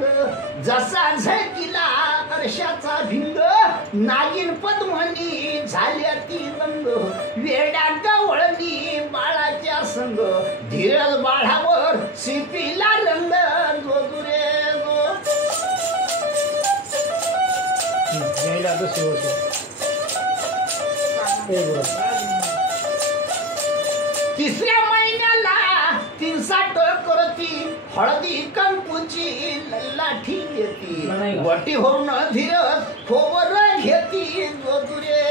चांद जसा झळकिला अर्शाचा भिंग नागिन पद्मनी झाल्या ती दंग वेड्या गवळणी बाळाच्या संग धीरज बाळावर शिपीला रंग जोजुरे तिसऱ्या महिन्याला 360 करती हळदी कंकूची लाठी घेती वटी होऊन धीरज खोबर घेती जोजुरे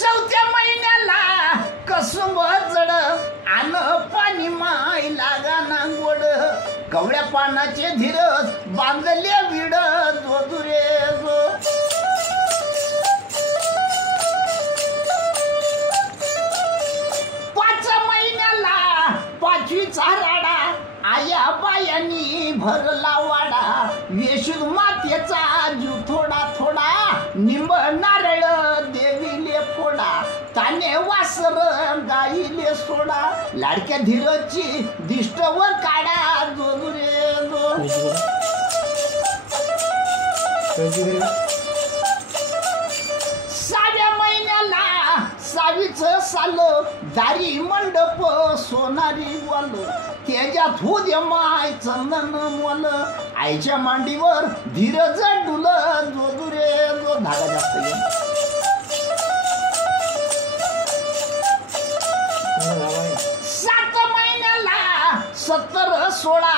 चौथ्या महिन्याला कसुंब जड आन पाणी माय लागाना गोड कवळ्या पानाचे धीरज बांधले विड जोजुरे पाचवीचा राडा आया बायांनी भरला वाडा येशू मातेचा जीव थोडा थोडा निंब नारळ देवीले फोडा ताने वासर गाईले सोडा लाडक्या धीरजची दिष्टवर काढा जोजुरे साव्या महिन्याला सावीच साल दारी मंडप सोनारी वाल त्याच्यात हो दे माय चंदन मोल आईच्या मांडीवर धीरज डुल जोजुरे जो धागा जास्त सात महिन्याला 17-16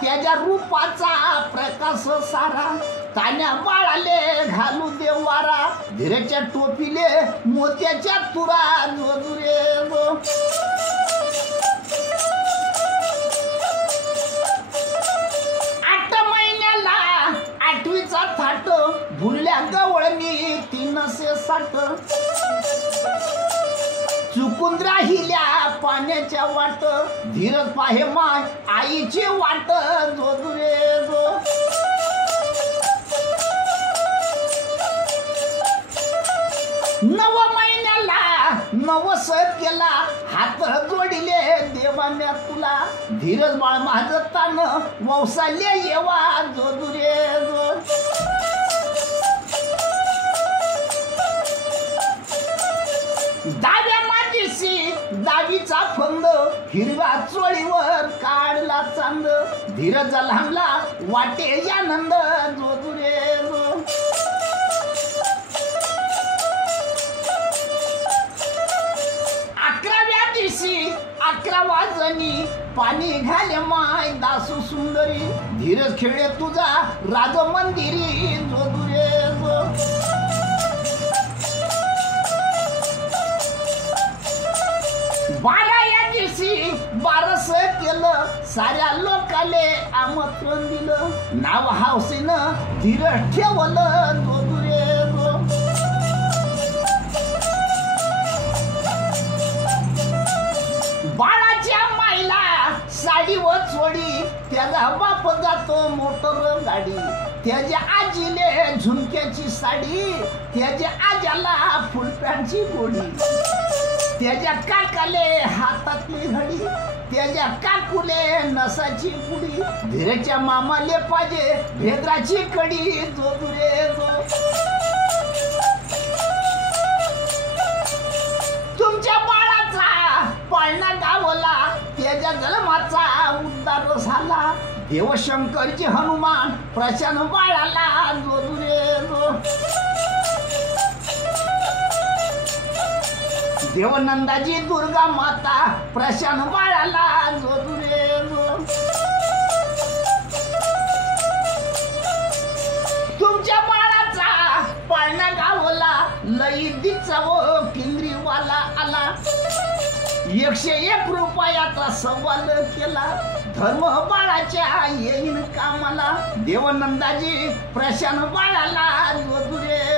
त्याच्या रूपाचा प्रकाश सारा तान्या बाळाले घालू दे वारा धीरजच्या टोपीले मोत्याच्या तुरा जोजुरे 8 महिन्याला 8वीचा थाट भुलल्या गवळणी 360 चुकून राहिल्या पाण्याच्या वाट धीरज पाहे माय आईची वाट जोजुरे 9 महिन्याला 9 केला हात जोडिले देवान्या तुला धीरज बाळ माझं तान वौसाले येवा जोजुरे 10व्या मातीशी 10वीचा फंद हिरव्या चोळीवर काढला चांद धीरज लहानला वाटे आनंद जोजुरे 11व्या दिवशी 11वा जणी पाणी घाले माय दासू सुंदरी धीरज खेळे तुझा राज मंदिरी जोजुरे 12या दिवशी 12 केलं साऱ्या लोकाले आमंत्रण दिलं नाव हौसेनं धीरज ठेवलं जोजुरे बाळाच्या माईला साडी व चोडी त्याचा बाप जातो मोटर गाडी त्याच्या आजीले झुमक्याची साडी त्याच्या आजाला फुलपॅन्टची गोडी त्याच्या काकाले हातातली घडी त्याच्या काकूले नसाची पुडी धीरजच्या मामाले पाजे भेद्राची कडी जोजुरे तुमच्या बाळाचा पाळणा गावला त्याच्या जन्माचा उद्धार झाला देवशंकरची हनुमान प्रशांत बाळाला जोजुरे देवनंदाजी दुर्गा माता प्रशांत बाळाला जोजुरे तुमच्या बाळाचा पाळणा गावला लई दिचाव पिंगरीवाला आला 101 रुपयाचा सवाल केला धर्म बाळाच्या येईन कामाला देवनंदाजी प्रशांत बाळाला जोजुरे